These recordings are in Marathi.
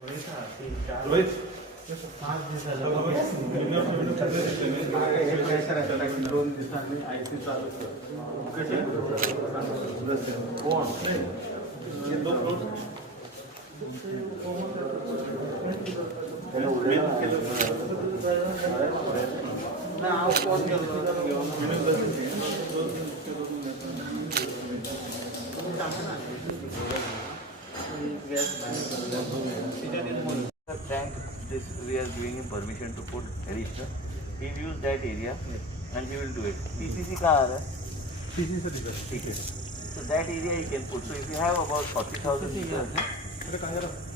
रोहित दोन दिवसांनी आयसी चालू कसे कोण tank, this we are giving him permission to put additional. He will use that area and he will do it. PCC कहाँ आ रहा है? PCC से ठीक है. So that area he can put. So if you have about 40,000 liters,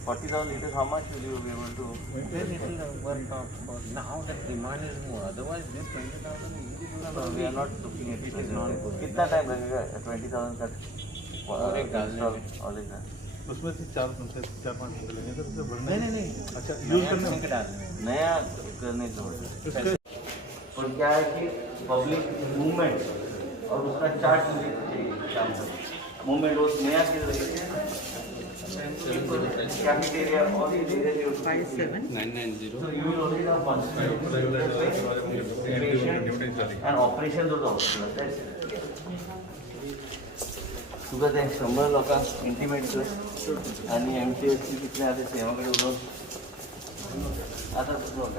40,000 liters, how much will you be able to? Very little work out for now. The demand is more. Otherwise, this 20,000 easy. No, we are not looking at it. कितना time लगेगा 20,000 का? All is done. उसमें से 4-5 निकलेंगे तो उससे बढ़ना नहीं अच्छा यूज करने में नया करने को और क्या है कि पब्लिक मूवमेंट और उसका चार्ट मुझे चाहिए शाम तक मूवमेंट वो नया चीज कैफेटेरिया और ये धीरे धीरे 57990. so you will only have one and operation those hospitals that's it. तुझं ते 100 लोकांना इंटिमेट कर आणि MTSची तिकडे आता सेवाकडे उडवून आता तुझं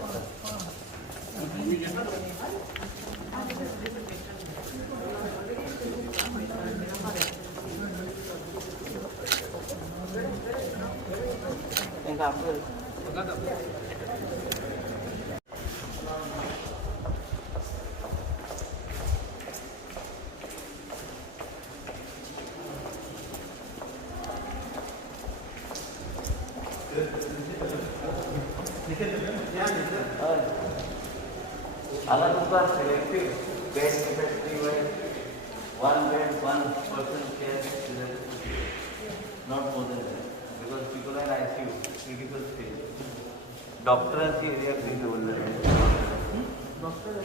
अगर तुमका सिलेक्टिव बेड कैपेसिटी में 1 bed 1 person care not more than that because people are ICU critical stage डॉक्टरांची एरिया किती बोलले डॉक्टर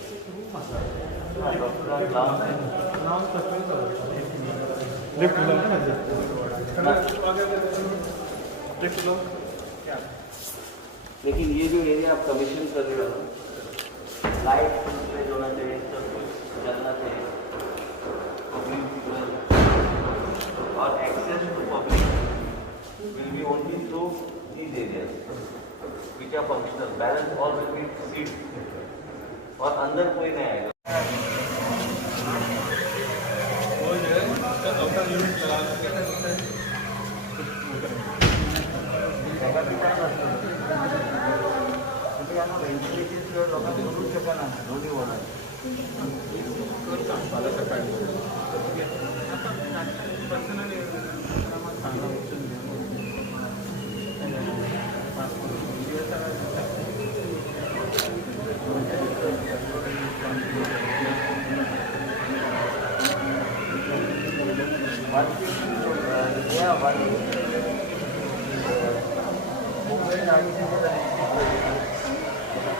लेकिन ये जो एरिया आप कमीशन कर रहे हो लाइट पे होना चाहिए सब कुछ चलना चाहिए और access to public will be only through these areas which are functional balance all will be seat और अंदर कोई नहीं आएगा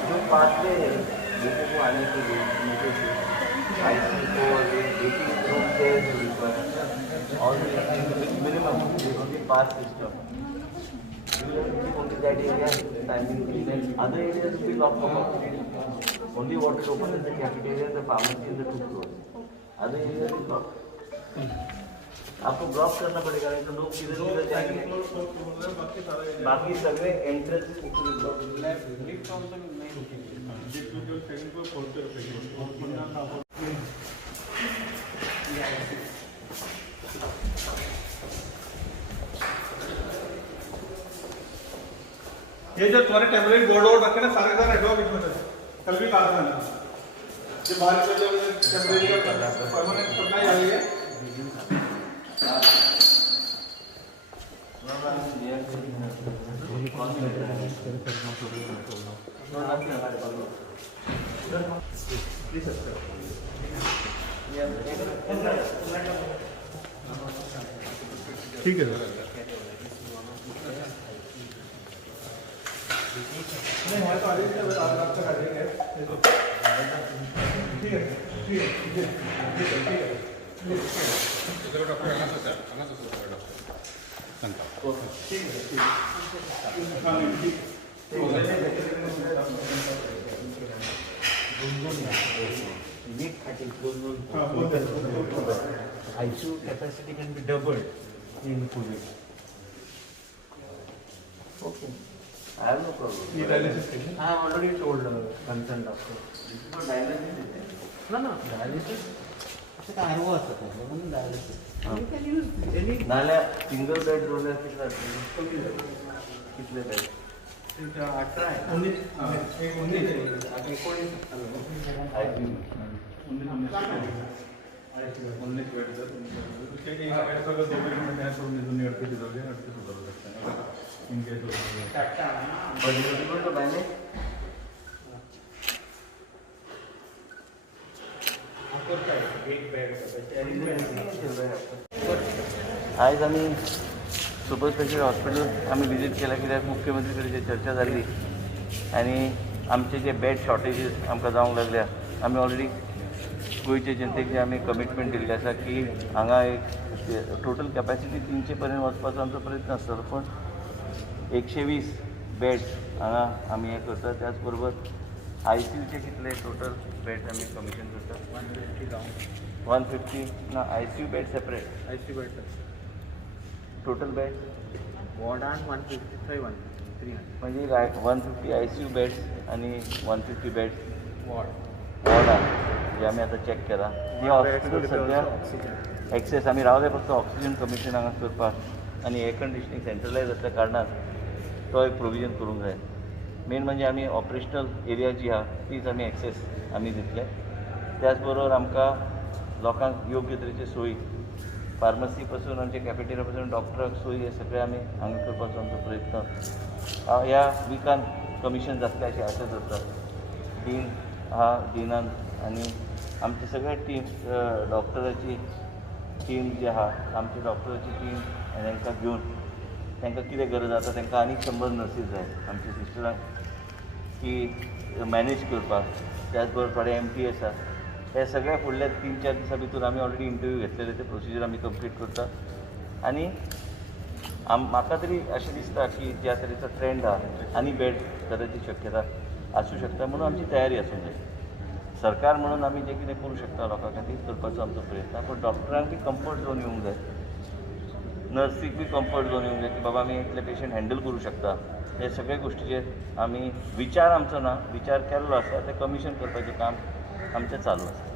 जो पाथवे है लोगों को आने के लिए नीचे से आईसी को रूम चेयर और minimum only pass system only that area timing then other areas will be locked up only what is open is the cafeteria the pharmacy and the 2 floors other areas is locked आपको ब्लॉक करना पड़ेगा नहीं तो लोग किधर किधर जाएंगे बाकी सगळे एंट्रेंस लिफ्ट ऑन तो नहीं ये जो तुम्हारे टेम्परेरी बोर्ड और रखे ना सारे इधर हटवा बीच में कल भी कहा था मैंने ये बाहर से जो टेम्परेरी का परमानेंट करना ही आई है ठीक है नहीं हमारे तो आगे से आप तक आ जाएंगे ठीक है ठीक है ठीक है ठीक है डॉक्टर आना सकता है doctor ICU capacity can be doubled in COVID. Okay. I have no problem. I have already told concerned doctor. No dialysis is there. No, dialysis. असं काय अर्व असतं त्याचं, म्हणून dialysis. You can use any. नाल्या सिंगल बेड रोलर कितले बेड? 18 आहे. 19 ICU. 19 बेड सर उसके एक बेड सर 2 बेड में मैं थोड़ा निधन अडके दिलोगे अडके सुधारू शकता in case But you are able to manage? आज आम्ही सुपर स्पेशल हॉस्पिटल आम्ही विजीट केला कित्याक मुख्यमंत्री कडेन चर्चा जाल्ली आनी आमचे जे बेड शॉर्टेजीस आमकां जावंक लागल्या आमी ऑलरेडी गोंयचे जनतेक जे आमी कमिटमेंट दिल्ली आसा की हांगा एक टोटल कॅपॅसिटी 300 पर्यंत वचपाचो आमचो प्रयत्न आसतलो पूण 120 बेड हांगा आमी हें करता त्याच बरोबर ICUचे कितले टोटल बेड आमी कमिशन करता 150 ना ICU bed separate ICU bed. Total bed Ward and 155, 300. म्हणजे 150 ICU बेड्स आणि 150 बेड्स Ward. वॉर्डान जे आमी आतां चॅक केला ही हॉस्पिटल सद्या Oxygen. एक्सेस आमी रावले फक्त ऑक्सिजन कमिशन हांगा करपाक आनी एअर कंडिशनिंग सेंट्रलायज आसल्या कारणान तो एक प्रोविजन करूंक जाय मेन म्हणजे आमी ऑपरेशनल एरिया जी आहा तीच आमी एक्सेस आमी दितले त्याच बरोबर आमकां लोकांक योग्य तरेचे सोयी फार्मसी पासून आमचे कॅफेटेरिया पासून डॉक्टराक सोयी हे सगळे आमी हांगा करपाचो आमचो प्रयत्न ह्या विकान कमिशन जातले अशें आशा जाता डीन आहा डिनान आनी आमचे सगळे टीम डॉक्टराची टीम जी आहा आमची डॉक्टराची टीम तांकां घेवन तांकां कितें गरज आसा तांकां आनीक 100 नर्सीस जाय आमच्या सिस्टरांक की मॅनेज करपाक त्याच बरोबर थोडे MT आसा हे सगळ्या फुडल्या 3-4 दिसां भितर आमी ऑलरेडी इंटरव्यू घेतलेले ते प्रोसिजर आमी कंप्लीट करता आनी म्हाका तरी अशें दिसता की ज्या तरेचो ट्रेंड आहा आनी बेड जाण्याची शक्यता आसूं शकता म्हणून आमची तयारी आसूंक जाय सरकार म्हणून आमी जें कितें करूं शकता लोकां खातीर करपाचो आमचो प्रयत्न पूण डॉक्टरांक बी कम्फर्ट झोन येवंक जाय नर्सीक बी कम्फर्ट झोन येवंक जाय की बाबा आमी इतले पेशंट हँडल करूं शकता हे सगळे गोश्टीचेर आमी विचार आमचो ना विचार केल्लो आसा ते कमिशन करपाचें काम आमचें चालू आसा